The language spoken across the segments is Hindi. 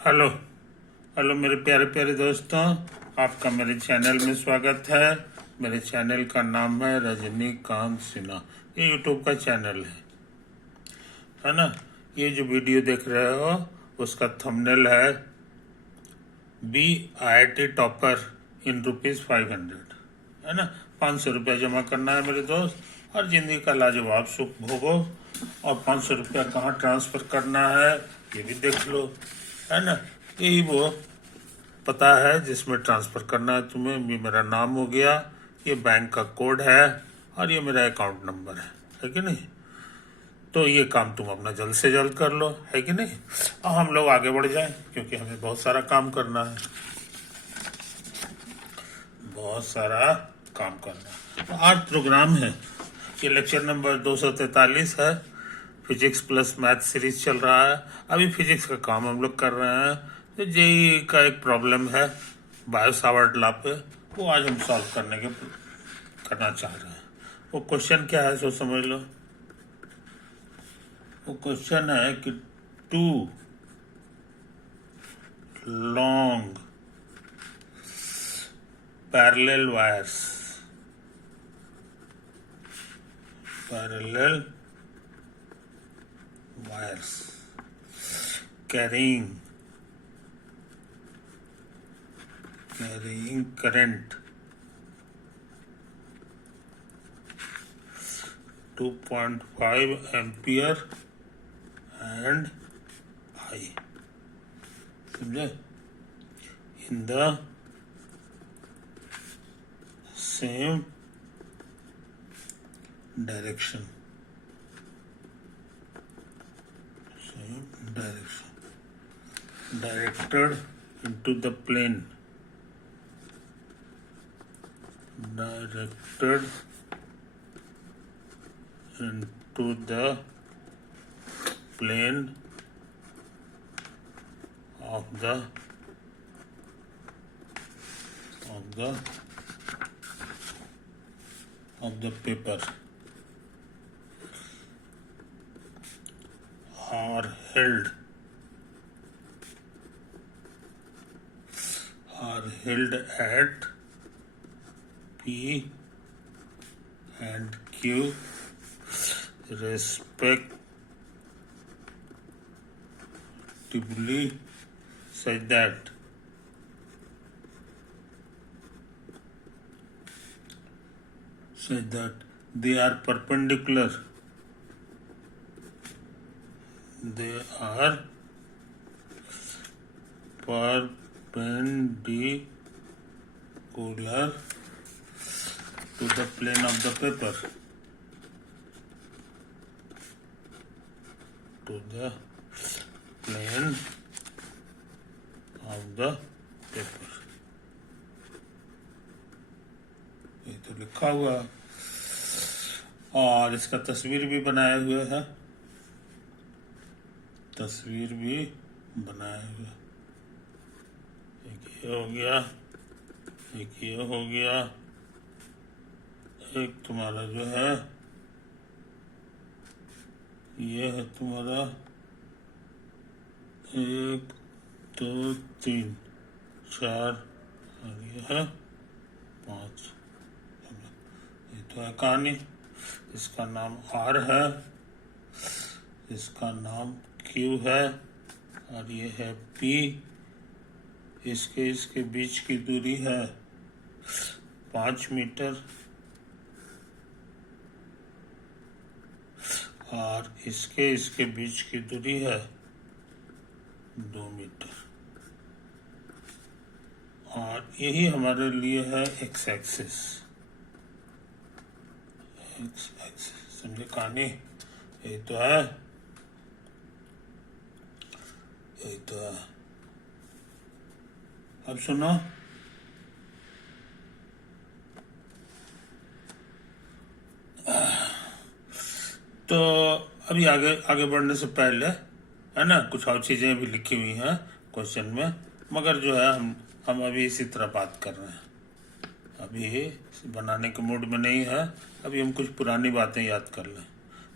हेलो हेलो मेरे प्यारे प्यारे दोस्तों, आपका मेरे चैनल में स्वागत है। मेरे चैनल का नाम है रजनीकांत सिन्हा। ये यूट्यूब का चैनल है ना। ये जो वीडियो देख रहे हो उसका थंबनेल है BIT टॉपर इन ₹500, है ना। 500 रुपया जमा करना है मेरे दोस्त और जिंदगी का लाजवाब सुख भोगो। और 500 रुपया कहाँ ट्रांसफर करना है ये भी देख लो, है ना। यही वो पता है जिसमें ट्रांसफर करना है तुम्हें। ये मेरा नाम हो गया, ये बैंक का कोड है और ये मेरा अकाउंट नंबर है कि नहीं। तो ये काम तुम अपना जल्द से जल्द कर लो, है कि नहीं। और हम लोग आगे बढ़ जाएं क्योंकि हमें बहुत सारा काम करना है, बहुत सारा काम करना है। तो आज प्रोग्राम है, ये लेक्चर नंबर 243 है। फिजिक्स प्लस मैथ सीरीज चल रहा है। अभी फिजिक्स का काम हम लोग कर रहे हैं। तो जेई का एक प्रॉब्लम है बायो सावर्ट लॉ पे, वो आज हम सॉल्व करना चाह रहे हैं। वो क्वेश्चन क्या है सो समझ लो। वो क्वेश्चन है कि two long parallel wires carrying current 2.5 ampere and I, समझे, in the same direction, directed into the plane, directed into the plane of the paper, are held at P and Q respectively such that they are perpendicular to the plane of the paper, ये तो लिखा हुआ है और इसका तस्वीर भी बनाए हुए है, एक ये हो गया, एक ये हो गया, एक तुम्हारा जो है ये है तुम्हारा 1 2 3 4 और ये है 5। ये तो है कहानी। इसका नाम R है, इसका नाम Q है और ये है P। इसके बीच की दूरी है 5 मीटर और इसके बीच की दूरी है 2 मीटर। और यही हमारे लिए है एक्स एक्सिस, समझे कहानी। यही तो है। अब सुनो, तो अभी आगे बढ़ने से पहले, है ना, कुछ और चीजें भी लिखी हुई हैं क्वेश्चन में, मगर जो है हम अभी इसी तरह बात कर रहे हैं। अभी बनाने के मूड में नहीं है, अभी हम कुछ पुरानी बातें याद कर लें।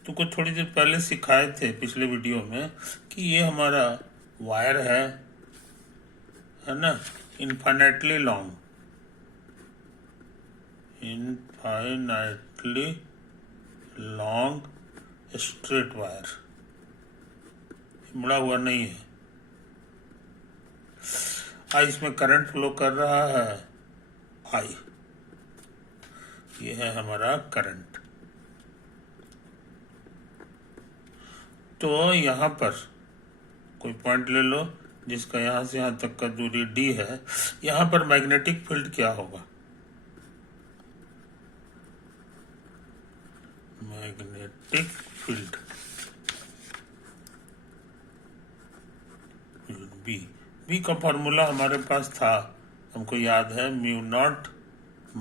तुमको थोड़ी देर पहले सिखाए थे पिछले वीडियो में कि ये हमारा वायर है है ना, infinitely long, infinitely long straight wire, मुड़ा हुआ नहीं है। इसमें करंट फ्लो कर रहा है आई, ये है हमारा करंट। तो यहां पर कोई पॉइंट ले लो जिसका यहां से यहां तक का दूरी d है। यहां पर मैग्नेटिक फील्ड क्या होगा? मैग्नेटिक फील्ड बी का फॉर्मूला हमारे पास था, हमको याद है, mu naught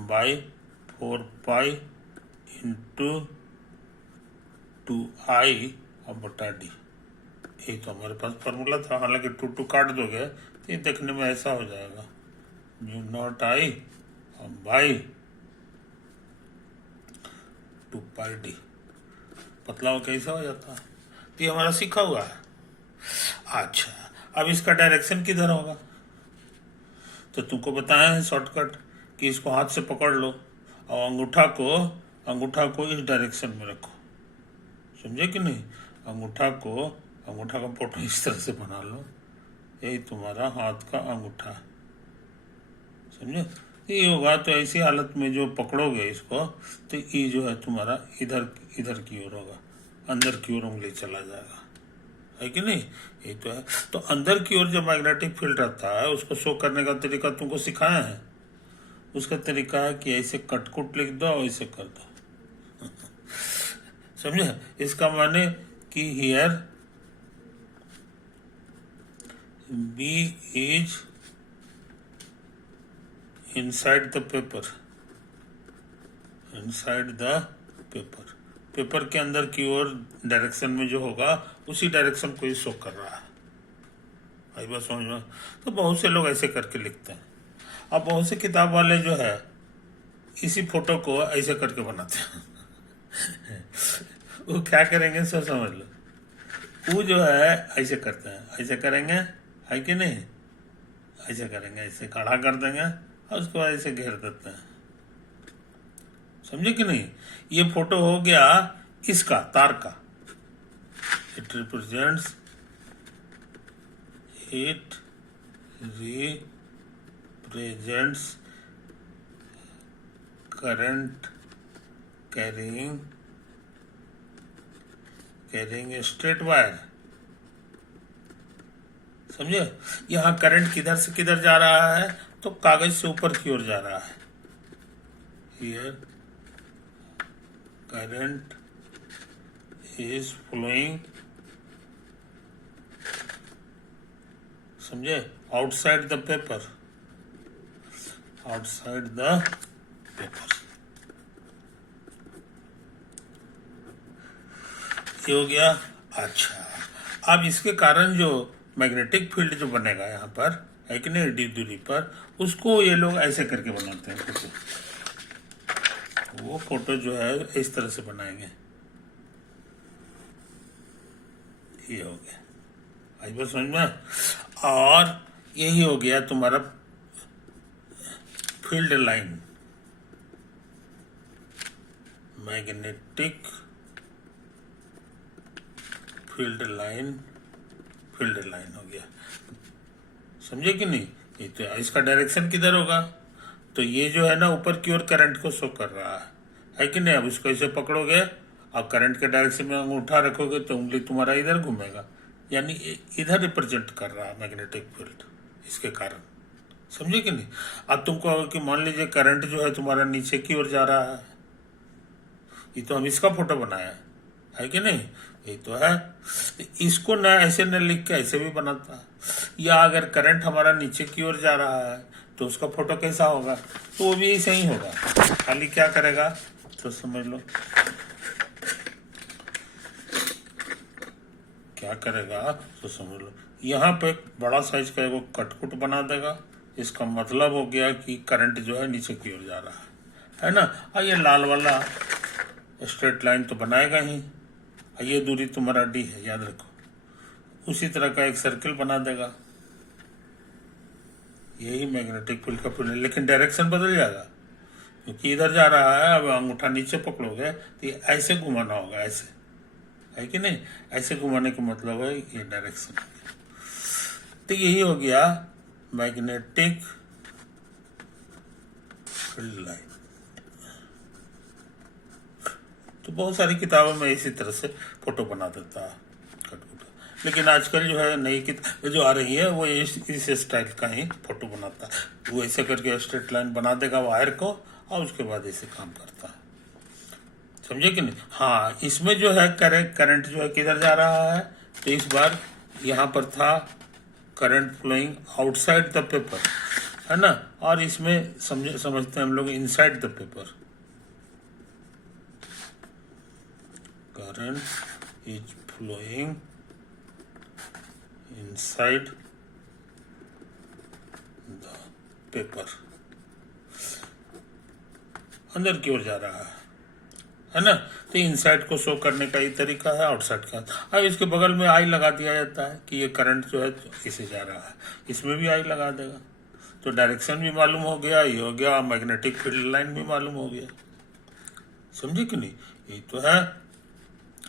by 4 pi into 2i अब बटा डी। यही तो हमारे पास फॉर्मूला था। हालांकि 2 काट दोगे तो ये देखने में ऐसा हो जाएगा, mu not I by 2 pi D. पतला हो कैसा हो जाता है? तो ये हमारा सीखा हुआ है। अच्छा, अब इसका डायरेक्शन किधर होगा? तो तुमको बताया है शॉर्टकट कि इसको हाथ से पकड़ लो और अंगूठा को इस डायरेक्शन में रखो। समझे कि नहीं? अंगूठा का फोटो इस तरह से बना लो, यही तुम्हारा हाथ का अंगूठा, समझे? ये होगा तो ऐसी हालत में जो पकड़ोगे इसको तो ये जो है तुम्हारा इधर की ओर होगा, अंदर की ओर उंगली चला जाएगा, है कि नहीं? ये तो है। तो अंदर की ओर जो मैग्नेटिक फील्ड रहता है उसको शो करने का तरीका तुमको सिखाया है। उसका तरीका है कि ऐसे कटकुट लिख दो और ऐसे कर दो। समझे? इसका माने कि here B is inside the paper, paper के अंदर की ओर डायरेक्शन में जो होगा उसी डायरेक्शन को ही शो कर रहा है। आई बात समझ में? तो बहुत से लोग ऐसे करके लिखते हैं। अब बहुत से किताब वाले जो है इसी फोटो को ऐसे करके बनाते हैं। वो क्या करेंगे सर समझ लो, वो जो है ऐसे करते हैं, ऐसे करेंगे, है कि नहीं? ऐसे करेंगे, ऐसे खड़ा कर देंगे और उसको ऐसे घेर देते हैं। समझे कि नहीं? ये फोटो हो गया इसका तार का, it represents current carrying a straight wire. समझे? यहां करंट किधर से किधर जा रहा है? तो कागज से ऊपर की ओर जा रहा है। हियर करंट इज फ्लोइंग, समझे, आउटसाइड द पेपर, ये हो गया। अच्छा, अब इसके कारण जो मैग्नेटिक फील्ड जो बनेगा यहाँ पर, है कि नहीं, डी दूरी पर, उसको ये लोग ऐसे करके बनाते हैं फोटो। वो फोटो जो है इस तरह से बनाएंगे। ये हो गया, आई बात समझ में? और यही हो गया तुम्हारा field line, magnetic field line हो गया। समझे कि नहीं? ये तो इसका डायरेक्शन किधर होगा? तो ये जो है ना ऊपर की ओर करंट को शो कर रहा है कि नहीं? अब इसको ऐसे पकड़ोगे और करंट के डायरेक्शन में अंगूठा रखोगे तो उंगली तुम्हारा इधर घूमेगा, यानी इधर रिप्रेजेंट कर रहा है मैग्नेटिक फील्ड, इसके कारण। समझे कि नहीं? अब तुमको कि मान लीजिए करंट जो है तुम्हारा नीचे की ओर जा रहा है, ये तो हम इसका फोटो बनाया है कि नहीं? ये तो है। इसको न ऐसे न लिख के ऐसे भी बनाता है। या अगर करंट हमारा नीचे की ओर जा रहा है तो उसका फोटो कैसा होगा? तो वो भी ऐसे ही होगा, खाली क्या करेगा तो समझ लो क्या करेगा तो समझ लो, यहाँ पे बड़ा साइज का वो कटकुट बना देगा। इसका मतलब हो गया कि करंट जो है नीचे की ओर जा रहा है ना? और ये लाल वाला स्ट्रेट लाइन तो बनाएगा ही, ये दूरी तुम्हारा डी है, याद रखो। उसी तरह का एक सर्किल बना देगा, यही मैग्नेटिक फील्ड का फील्ड है, लेकिन डायरेक्शन बदल जाएगा क्योंकि इधर जा रहा है। अब अंगूठा नीचे पकड़ोगे तो ये ऐसे घुमाना होगा, ऐसे, है कि नहीं? ऐसे घुमाने का मतलब है ये डायरेक्शन। तो यही हो गया मैग्नेटिक फील्ड लाइन। तो बहुत सारी किताबों में इसी तरह से फोटो बना देता है कटकुटा, लेकिन आजकल जो है नई किताब जो आ रही है वो इस स्टाइल का ही फोटो बनाता है। वो ऐसे करके स्ट्रेट लाइन बना देगा वायर को और उसके बाद ऐसे काम करता है, समझे कि नहीं? हाँ, इसमें जो है करंट जो है किधर जा रहा है, तो इस बार यहाँ पर था current flowing outside the paper, है ना, और इसमें समझते हैं हम लोग inside the paper. Current is flowing inside the paper, अंदर की ओर जा रहा है ना। तो इनसाइड को शो करने का ये तरीका है, आउटसाइड का। अब इसके बगल में आई लगा दिया जाता है कि ये करंट जो है इसे जा रहा है, इसमें भी आई लगा देगा, तो डायरेक्शन भी मालूम हो गया, ये हो गया, मैग्नेटिक फील्ड लाइन भी मालूम हो गया, समझे कि नहीं? ये तो है।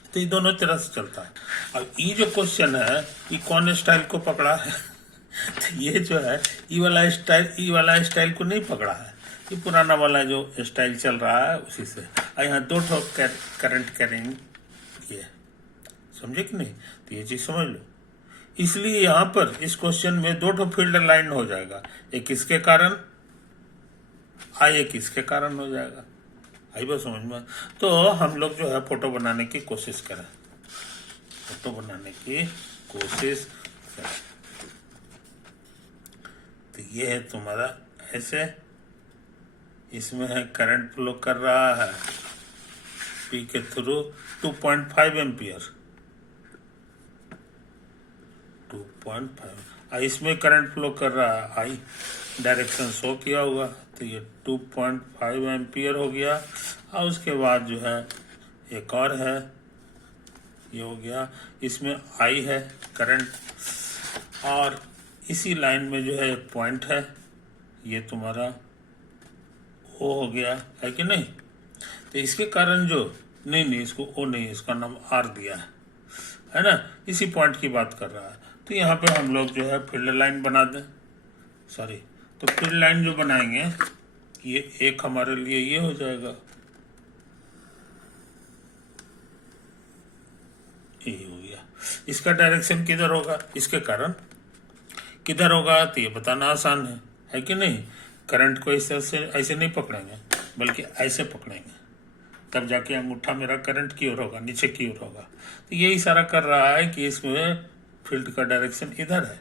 तो ये दोनों तरह से चलता है। अब ये जो क्वेश्चन है ये कौन स्टाइल को पकड़ा है? तो ये जो है ई वाला स्टाइल को नहीं पकड़ा है, ये पुराना वाला जो स्टाइल चल रहा है उसी से। यहाँ दो ठो करंट करेंगे, समझे कि नहीं? तो ये चीज समझ लो। इसलिए यहाँ पर इस क्वेश्चन में दो ठो फील्ड लाइन हो जाएगा, एक इसके कारण एक इसके कारण हो जाएगा। आई बात समझ में? तो हम लोग जो है फोटो बनाने की कोशिश करें, फोटो बनाने की कोशिश करें। तो ये है तुम्हारा ऐसे, इसमें है करंट फ्लो कर रहा है पी के थ्रू 2.5 एम्पियर, 2.5। इसमें करंट फ्लो कर रहा है आई, डायरेक्शन शो किया हुआ, तो ये 2.5 एम्पियर हो गया। और उसके बाद जो है एक और है, ये हो गया, इसमें आई है करंट, और इसी लाइन में जो है एक पॉइंट है, ये तुम्हारा ओ हो गया, है कि नहीं? तो इसके कारण जो नहीं इसको ओ नहीं, इसका नाम आर दिया है ना, इसी पॉइंट की बात कर रहा है। तो यहाँ पे हम लोग जो है फील्ड लाइन बना दें, सॉरी, तो फील्ड लाइन जो बनाएंगे ये एक हमारे लिए ये हो जाएगा, ये हो गया। इसका डायरेक्शन किधर होगा, इसके कारण किधर होगा, तो ये बताना आसान है कि नहीं? करंट को इस तरह से ऐसे नहीं पकड़ेंगे, बल्कि ऐसे पकड़ेंगे, तब जाके अंगूठा मेरा करंट की ओर होगा, नीचे की ओर होगा। तो ये इशारा कर रहा है कि इसमें फील्ड का डायरेक्शन इधर है,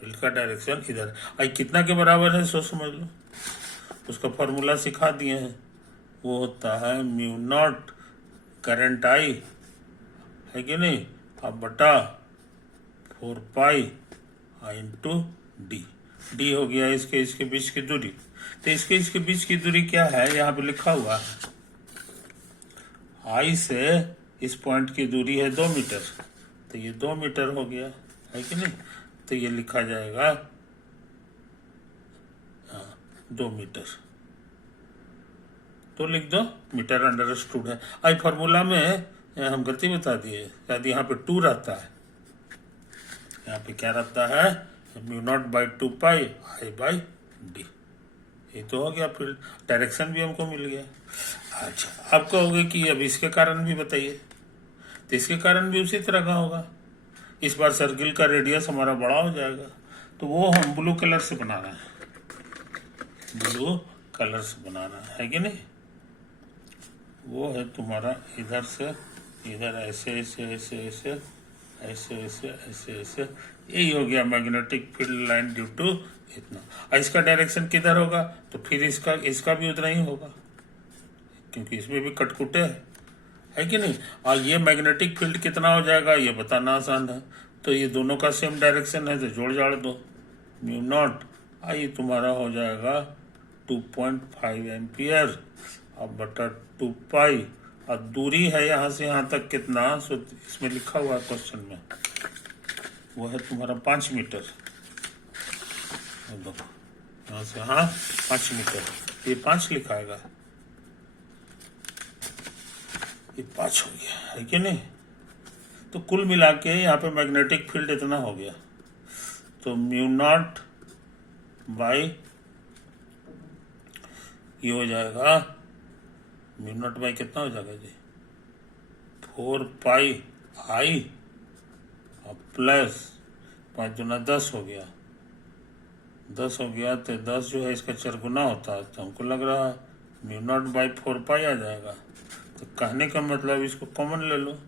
फील्ड का डायरेक्शन इधर। आई कितना के बराबर है सो समझ लो, उसका फॉर्मूला सिखा दिए हैं, वो होता है म्यू नॉट करंट आई, है कि नहीं, अब बटा 4 पाई आई इंटू डी। डी हो गया इसके बीच की दूरी। तो इसके बीच की दूरी क्या है, यहाँ पे लिखा हुआ है, आई से इस पॉइंट की दूरी है 2 मीटर, तो ये 2 मीटर हो गया, है कि नहीं? तो ये लिखा जाएगा 2 मीटर, तो लिख दो मीटर अंडरस्टूड है। आई फॉर्मूला में हम गलती बता दिए, शायद यहाँ पे 2 रहता है, यहाँ पे क्या रहता है, mu naught by 2 pi I by D. ये तो हो गया, फिर डायरेक्शन भी हमको मिल गया। अच्छा, अब कहोगे कि अब इसके कारण भी बताइए, तो इसके कारण भी उसी तरह का होगा। इस बार सर्किल का रेडियस हमारा बड़ा हो जाएगा, तो वो हम ब्लू कलर से बना रहे हैं, ब्लू कलर से बना रहा है कि नहीं? वो है तुम्हारा इधर से इधर, ऐसे ऐसे ऐसे ऐसे ऐसे ऐसे ऐसे ऐसे, यही हो गया magnetic field line due to इतना। और इसका डायरेक्शन किधर होगा, तो फिर इसका भी उतना ही होगा, क्योंकि इसमें भी कटकुटे है कि नहीं? और ये मैग्नेटिक फील्ड कितना हो जाएगा ये बताना आसान है, तो ये दोनों का सेम डायरेक्शन है, तो जोड़ जाड़ दो, म्यू नॉट आई तुम्हारा हो जाएगा 2.5 एम्पियर अब बटा 2 पाई, और दूरी है यहाँ से यहाँ तक कितना, सो इसमें लिखा हुआ है क्वेश्चन में, वो है तुम्हारा 5 मीटर, देखो यहाँ से, हाँ 5 मीटर, ये 5 लिखाएगा, ये 5 हो गया, है कि नहीं। तो कुल मिला के यहाँ पे मैग्नेटिक फील्ड इतना हो गया, तो म्यू नॉट बाई ये हो जाएगा, म्यू नॉट बाई कितना हो जाएगा जी, 4 पाई आई और प्लस 5 दूना 10 हो गया, 10 हो गया, तो 10 जो है इसका 4 गुना होता है, तो हमको लग रहा है म्यू नॉट बाई 4 पाई आ जाएगा। तो कहने का मतलब इसको कॉमन ले लो,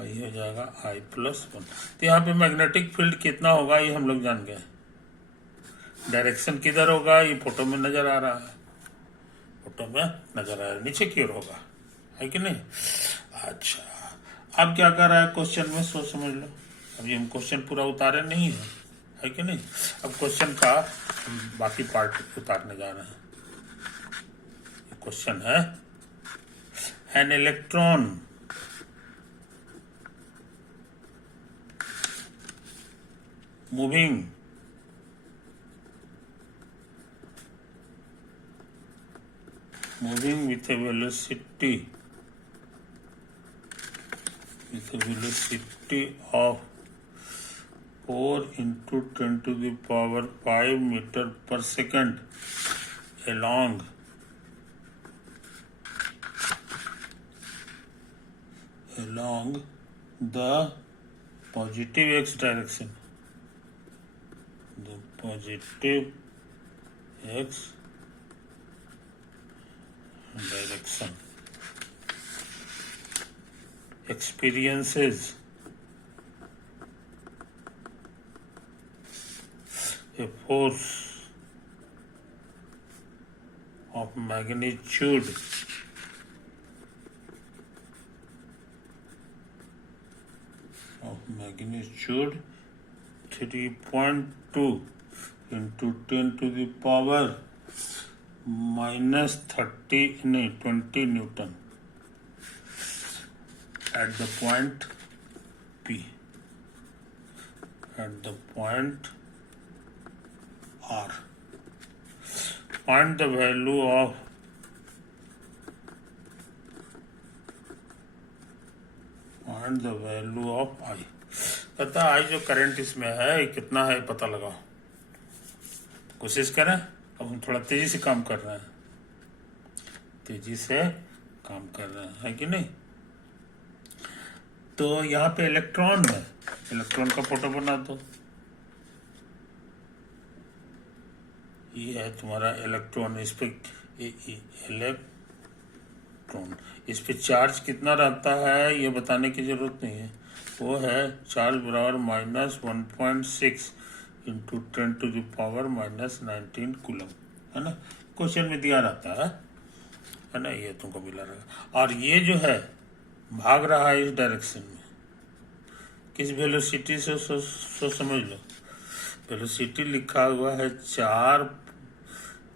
ये हो जाएगा I प्लस 1। तो यहाँ पे मैग्नेटिक फील्ड कितना होगा ये हम लोग जान गए। डायरेक्शन किधर होगा ये फोटो में नजर आ रहा है, फोटो में नजर आ रहा है, नीचे की ओर होगा, है कि नहीं। अच्छा, अब क्या कर रहा है क्वेश्चन में, सोच समझ लो। अभी हम क्वेश्चन पूरा उतारे नहीं है कि नहीं। अब क्वेश्चन का हम बाकी पार्ट उतारने जा रहे हैं। क्वेश्चन है, an electron moving with a velocity of 4 into 10 to the power 5 meter per second along the positive x direction, the positive x direction experiences a force of magnitude 3.2 into 10 to the power minus 20 Newton at the point P, at the point R. Find the value of I. पता आई जो करंट इसमें है कितना है पता लगाओ, कोशिश करें। अब हम थोड़ा तेजी से काम कर रहे हैं, है कि नहीं। तो यहाँ पे इलेक्ट्रॉन है, इलेक्ट्रॉन का फोटो बना दो। ये है तुम्हारा इलेक्ट्रॉन, इस पे इलेक्ट्रॉन, इस पे चार्ज कितना रहता है ये बताने की जरूरत नहीं है, वो है चार्ज बराबर -1.6 into 10 to the power -19 coulomb, है ना। क्वेश्चन में दिया रहता है ना, ये तुमको मिला रहेगा। और ये जो है भाग रहा है इस डायरेक्शन में, किस वेलोसिटी से समझ लो। वेलोसिटी लिखा हुआ है 4,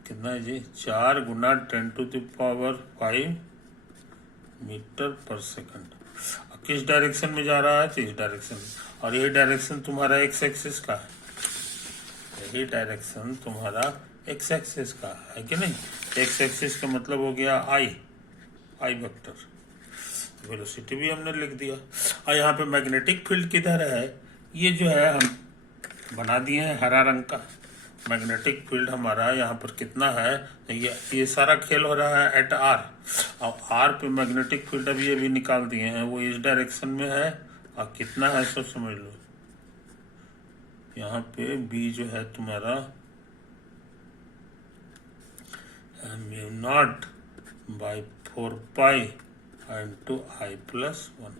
कितना है जी, 4 गुना 10 टू द पावर 5 मीटर पर सेकंड। किस डायरेक्शन में जा रहा है, तो इस डायरेक्शन में। और यही डायरेक्शन तुम्हारा एक्स एक्सिस का है, यही डायरेक्शन तुम्हारा एक्स एक्सिस का है कि नहीं। एक्स एक्सिस का मतलब हो गया आई वेक्टर, वेलोसिटी भी हमने लिख दिया। और यहाँ पे मैग्नेटिक फील्ड किधर है, ये जो है हम बना दिए हैं हरा रंग का। मैग्नेटिक फील्ड हमारा यहाँ पर कितना है, ये सारा खेल हो रहा है एट आर, और आर पे मैग्नेटिक फील्ड अभी ये भी निकाल दिए हैं, वो इस डायरेक्शन में है। और कितना है सब समझ लो, यहाँ पे बी जो है तुम्हारा mu naught by 4 pi into I plus 1,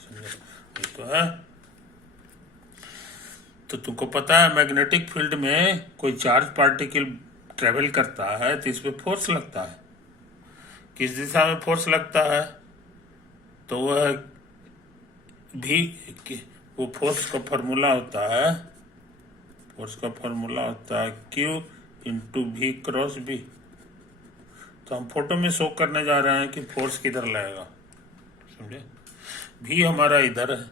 समझो ये तो है। तो तुमको पता है मैग्नेटिक फील्ड में कोई चार्ज पार्टिकल ट्रेवल करता है तो इस पे फोर्स लगता है। किस दिशा में फोर्स लगता है, तो वह भी, वो फोर्स का फॉर्मूला होता है Q into V cross B। तो हम फोटो में शो करने जा रहे हैं कि फोर्स किधर लगेगा, समझे। V हमारा इधर है,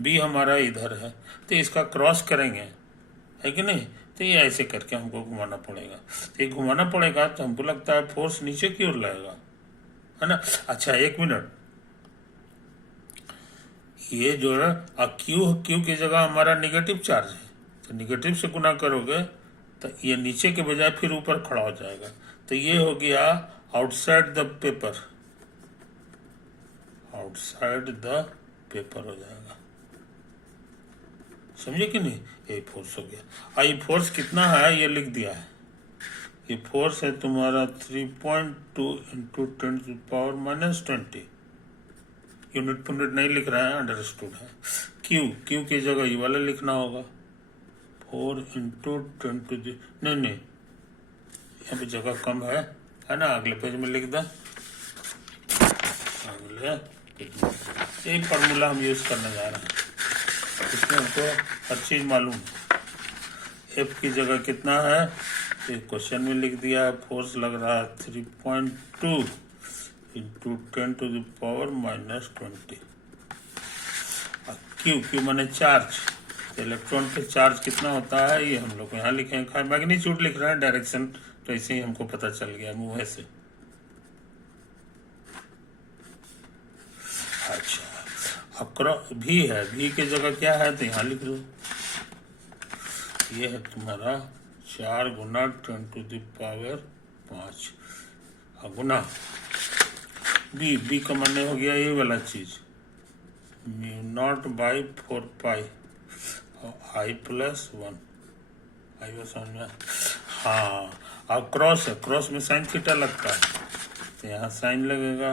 बी हमारा इधर है, तो इसका क्रॉस करेंगे, है कि नहीं? तो ये ऐसे करके हमको घुमाना पड़ेगा। तो ये घुमाना पड़ेगा तो हमको लगता है फोर्स नीचे की ओर लगेगा, है ना? अच्छा, एक मिनट, ये जो है क्यू क्यू की जगह हमारा निगेटिव चार्ज है, तो निगेटिव से गुना करोगे तो ये नीचे के बजाय फिर ऊपर खड़ा हो जाएगा। तो ये हो गया outside the paper, outside the paper हो जाएगा, समझे कि नहीं? ये फोर्स हो गया। ये फोर्स कितना है ये लिख दिया है। ये फोर्स है तुम्हारा 3.2 इंटू 10⁻⁻20। यूनिट पुनिट नहीं लिख रहा है, अंडरस्टूड है। क्यू क्यू की जगह ये वाला लिखना होगा, 4 इंटू 10⁻, नहीं यहाँ पे जगह कम है ना? अगले पेज में लिख दे, अगले यही फार्मूला हम यूज करने जा रहे हैं। इसमें हमको हर चीज मालूम है। एफ की जगह कितना है तो क्वेश्चन में लिख दिया है, फोर्स लग रहा है 3.2 इंटू 10⁻⁻20। क्यू माने चार्ज, तो इलेक्ट्रॉन पे चार्ज कितना होता है ये हम लोग यहाँ लिखेंगे। मैग्नीट्यूड लिख रहे हैं, डायरेक्शन तो ऐसे ही हमको पता चल गया मुँह से। अच्छा, अब भी है, भी की जगह क्या है तो यहाँ लिख दो। ये है तुम्हारा 4 गुना 10⁵ गुना बी का माने हो गया ये वाला चीज, μ0/4π I + 1। आई वो समझ में? हाँ, अब क्रॉस है, क्रॉस में साइन थीटा लगता है, तो यहाँ साइन लगेगा।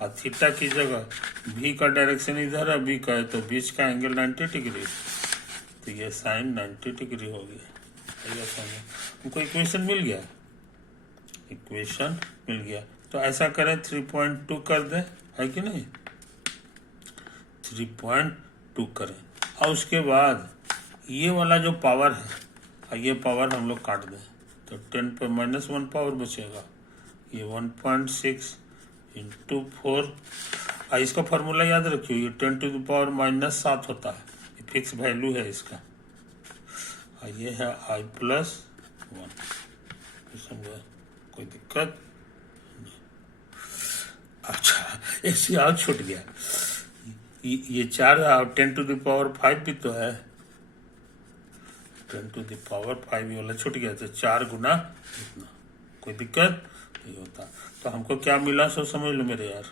और थीटा की जगह भी का डायरेक्शन इधर है, बी का है तो बीच का एंगल 90 डिग्री, तो ये साइन 90 डिग्री हो गया। आई वो समझ? हमको इक्वेशन मिल गया, इक्वेशन मिल गया। तो ऐसा करें 3.2 कर दें, है कि नहीं? 3.2 करें और उसके बाद ये वाला जो पावर है, ये पावर हम लोग काट दें तो 10⁻⁻1 पावर बचेगा। ये 1.6 इंटू 4, इसका फार्मूला याद रखियो, ये 10⁻⁻7 होता है, ये फिक्स वैल्यू है इसका। ये है I+1, समझे? कोई दिक्कत? अच्छा, ऐसे याद छूट गया, ये 4 10⁵ भी तो है, 10⁵ वाला छूट गया, तो 4 गुना इतना। कोई दिक्कत नहीं होता। तो हमको क्या मिला सो समझ लो मेरे यार,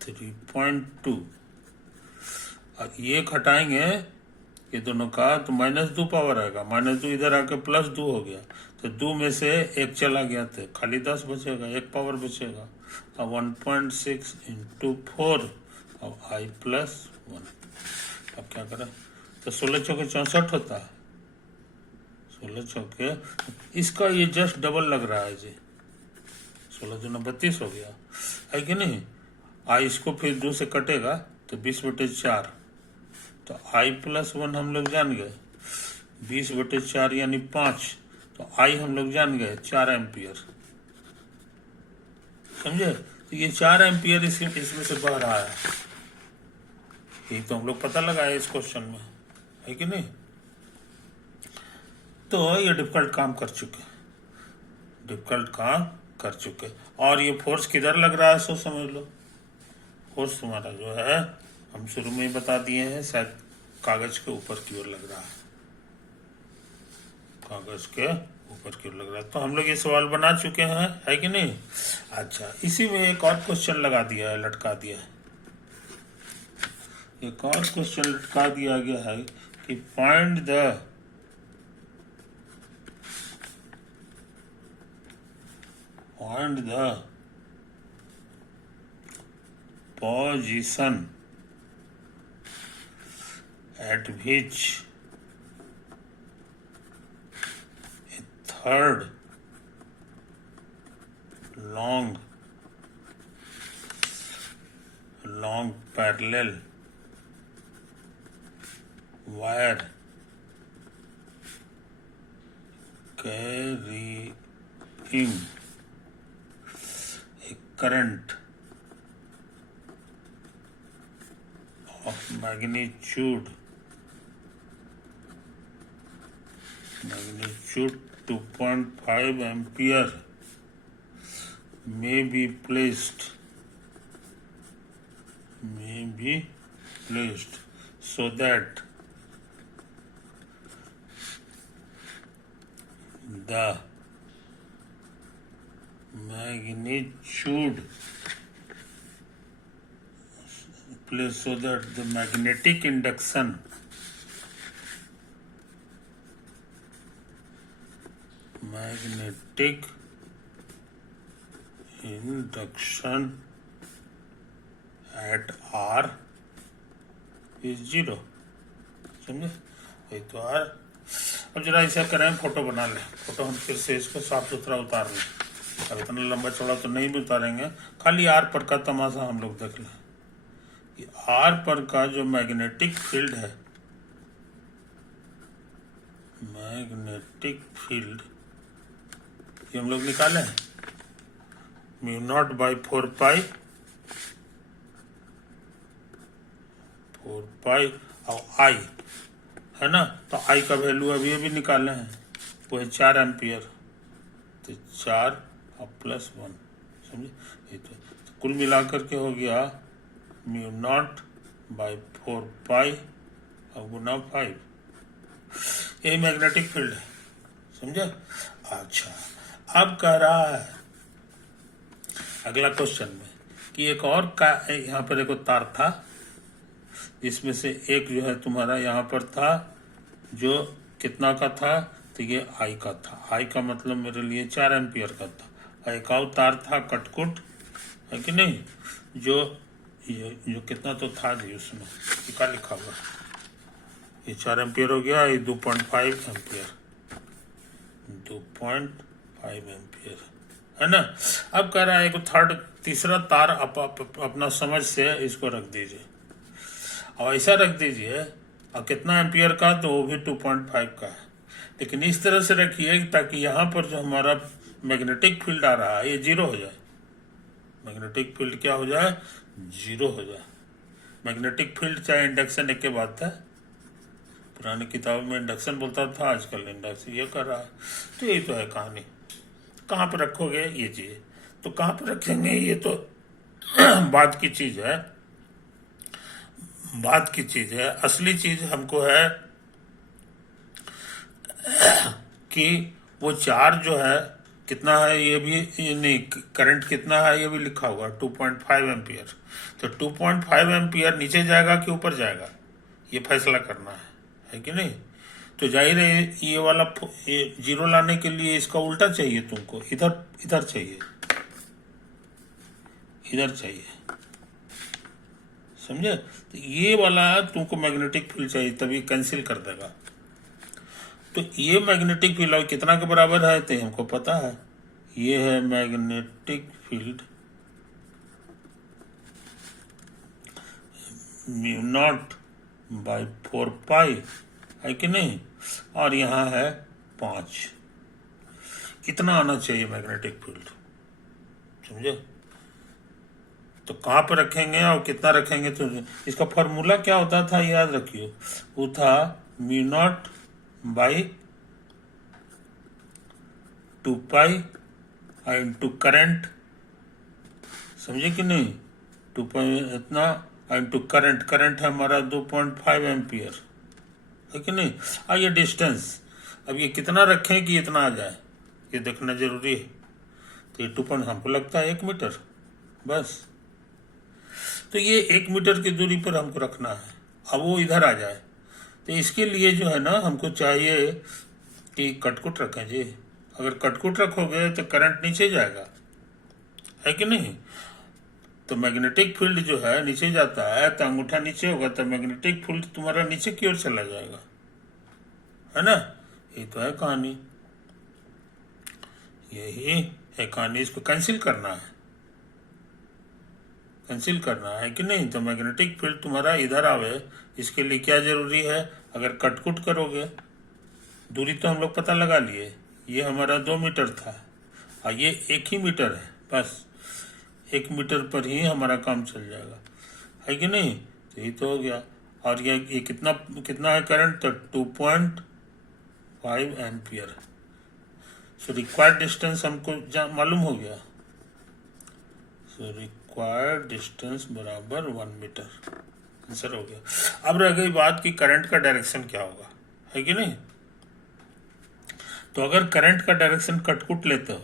3.2। और ये घटाएंगे ये दोनों का तो -2 पावर आएगा, -2 इधर आके +2 हो गया, तो 2 में से 1 चला गया तो खाली 10 बचेगा, 1 पावर बचेगा। अब 1.6 इंटू 4 और I+1। अब क्या करें तो 16 चौके 64 होता है, 16 चौके, इसका ये जस्ट डबल लग रहा है जी, 16 दूना 32 हो गया, है कि नहीं? इसको फिर 2 से कटेगा तो 20/4, तो I+1 हम लोग जान गए, 20/4 यानी 5, तो I हम लोग जान गए 4 एम्पियर, समझे? तो ये 4 एम्पियर इसमें से बह रहा है, ये तो हम लोग पता लगाए इस क्वेश्चन में, है कि नहीं? तो ये डिफिकल्ट काम कर चुके, और ये फोर्स किधर लग रहा है सो समझ लो। फोर्स तुम्हारा जो है हम शुरू में ही बता दिए हैं, शायद कागज के ऊपर की ओर लग रहा है, कागज के ऊपर की ओर लग रहा है। तो हम लोग ये सवाल बना चुके हैं, है कि नहीं? अच्छा, इसी में एक और क्वेश्चन लगा दिया है, लटका दिया है, एक और क्वेश्चन लटका दिया गया है कि find the position at which a third long parallel wire carrying a current of magnitude 2.5 ampere may be placed so that the magnitude the magnetic induction at R is 0। समझे? वही तो R। अब जरा ऐसा करें, फोटो बना लें। फोटो हम फिर से इसको साफ सुथरा उतार लें। अब इतना लंबा चौड़ा तो नहीं भी उतारेंगे, खाली R पर का तमाशा हम लोग देख लें। कि R पर का जो मैग्नेटिक फील्ड है, मैग्नेटिक फील्ड ये हम लोग निकाले हैं μ0/4 पाई और I है ना। तो I का वैल्यू अभी अभी निकाले हैं, वो है 4 एम्पियर। तो 4 और +1, समझे? ये तो कुल मिलाकर के हो गया μ0/4 पाई और गुना 5। यही मैग्नेटिक फील्ड है, समझे? अच्छा, अब कह रहा है अगला क्वेश्चन में कि एक और का यहाँ पर एक तार था, जिसमें से एक जो है तुम्हारा यहाँ पर था, जो कितना का था, तो ये I का था। I का मतलब मेरे लिए 4 एम्पियर का था। एक और तार था कटकुट, है कि नहीं, जो कितना तो था जी, उसमें क्या लिखा हुआ, ये 4 एम्पियर हो गया, ये 2.5 एम्पियर, 2.5 एम्पियर, है ना। अब कह रहा है एक तीसरा तार अपना समझ से इसको रख दीजिए, और ऐसा रख दीजिए, और कितना एम्पियर का, तो वो भी 2.5 का है। लेकिन इस तरह से रखिए ताकि यहाँ पर जो हमारा मैग्नेटिक फील्ड आ रहा है ये 0 हो जाए। मैग्नेटिक फील्ड क्या हो जाए? 0 हो जाए। मैग्नेटिक फील्ड चाहे इंडक्शन एक के बात है, पुरानी किताबों में इंडक्शन बोलता था, आजकल इंडक्शन ये कर रहा है। तो यही तो है कहानी। कहाँ पर रखोगे ये चीज़? तो कहाँ पर रखेंगे ये तो बात की चीज़ है, बात की चीज़ है। असली चीज़ हमको है कि वो चार्ज जो है कितना है, ये भी ये नहीं, करंट कितना है ये भी लिखा हुआ, 2.5 एम्पियर। तो 2.5 एम्पियर नीचे जाएगा कि ऊपर जाएगा, ये फैसला करना है कि नहीं। तो जाहिर है ये वाला ये 0 लाने के लिए इसका उल्टा चाहिए तुमको, इधर चाहिए, इधर चाहिए, समझे? तो ये वाला तुमको मैग्नेटिक फील्ड चाहिए, तभी कैंसिल कर देगा। तो ये मैग्नेटिक फील्ड कितना के बराबर है, तो हमको पता है, ये है मैग्नेटिक फील्ड μ0/4 पाई, है कि नहीं, और यहाँ है 5। कितना आना चाहिए मैग्नेटिक फील्ड, समझे? तो कहाँ पर रखेंगे और कितना रखेंगे? तो इसका फॉर्मूला क्या होता था याद रखियो, वो था μ0/2 पाई इंटू करंट, समझे कि नहीं, 2 पाई इतना इंटू करंट है हमारा 2.5 एम्पियर, है कि नहीं। ये डिस्टेंस, अब ये कितना रखें कि इतना आ जाए, ये देखना जरूरी है। तो ये 2 हमको लगता है 1 मीटर बस। तो ये 1 मीटर की दूरी पर हमको रखना है, अब वो इधर आ जाए। तो इसके लिए जो है ना, हमको चाहिए कि कटकुट रखें जी। अगर कटकुट रखोगे तो करंट नीचे जाएगा, है कि नहीं। तो मैग्नेटिक फील्ड जो है नीचे जाता है, तो अंगूठा नीचे होगा तो मैग्नेटिक फील्ड तुम्हारा नीचे की ओर चला जाएगा, है ना। ये तो है कहानी, यही है कहानी। इसको कैंसिल करना है, कैंसिल करना है कि नहीं। तो मैग्नेटिक फील्ड तुम्हारा इधर आवे, इसके लिए क्या जरूरी है? अगर कटकुट करोगे, दूरी तो हम लोग पता लगा लिए, ये हमारा 2 मीटर था और ये 1 ही मीटर है, बस 1 मीटर पर ही हमारा काम चल जाएगा, है कि नहीं। तो ये तो हो गया। और ये कितना कितना है करंट, तो 2.5 एम्पियर। सो रिक्वायर्ड डिस्टेंस हमको मालूम हो गया। सो रिक्वायर्ड डिस्टेंस बराबर 1 मीटर, आंसर हो गया। अब रह गई बात कि करंट का डायरेक्शन क्या होगा, है कि नहीं। तो अगर करंट का डायरेक्शन कटकुट लेते हो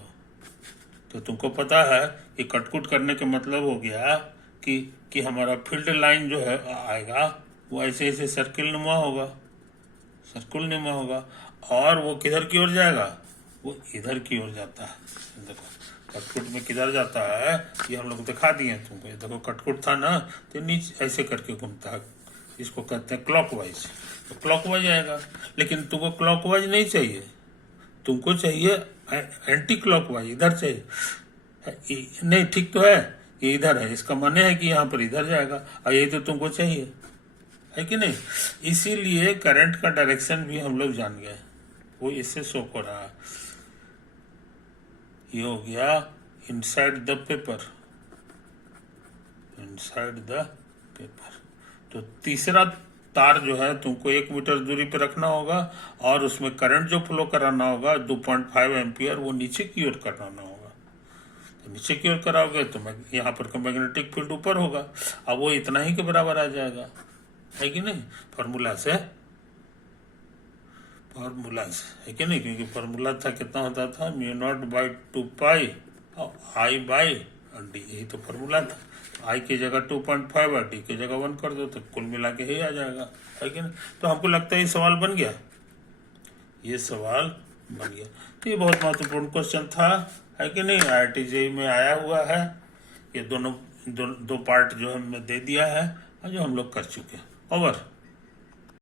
तो तुमको पता है कि कटकुट करने का मतलब हो गया कि हमारा फील्ड लाइन जो है आएगा वो ऐसे ऐसे सर्किल नुमा होगा, सर्कुल नुमा होगा। और वो किधर की ओर जाएगा, वो इधर की ओर जाता है। देखो कटकुट में किधर जाता है ये हम लोग दिखा दिए तुमको। ये देखो कटकुट था ना, तो नीचे ऐसे करके घूमता है, इसको कहते हैं क्लॉकवाइज। तो क्लॉकवाइज आएगा, लेकिन तुमको क्लॉकवाइज नहीं चाहिए, तुमको चाहिए एंटी क्लॉकवाइज, इधर चाहिए। नहीं ठीक तो है, ये इधर है, इसका माने है कि यहाँ पर इधर जाएगा, और यही तो तुमको चाहिए, है कि नहीं। इसीलिए करंट का डायरेक्शन भी हम लोग जान गए, वो इससे शो हो रहा है। ये हो गया inside the paper, inside the paper. तो तीसरा तार जो है तुमको 1 मीटर दूरी पर रखना होगा, और उसमें करंट जो फ्लो कराना होगा 2.5 एम्पियर, वो नीचे की ओर कराना होगा। तो नीचे की ओर कराओगे तो यहाँ पर का मैग्नेटिक फील्ड ऊपर होगा, अब वो इतना ही के बराबर आ जाएगा, है कि नहीं। फॉर्मूला से है कि नहीं, क्योंकि फॉर्मूला था कितना होता था, μ0/2π I बाई डी, यही तो फॉर्मूला था। आई की जगह 2.5 और डी की जगह 1 कर दो तो कुल मिला के ही आ जाएगा, है कि नहीं। तो हमको लगता है ये सवाल बन गया, ये सवाल बन गया। तो ये बहुत महत्वपूर्ण क्वेश्चन था, है कि नहीं। IIT JEE में आया हुआ है, ये दोनों दो पार्ट जो हमने दे दिया है और जो हम लोग कर चुके हैं। ओवर।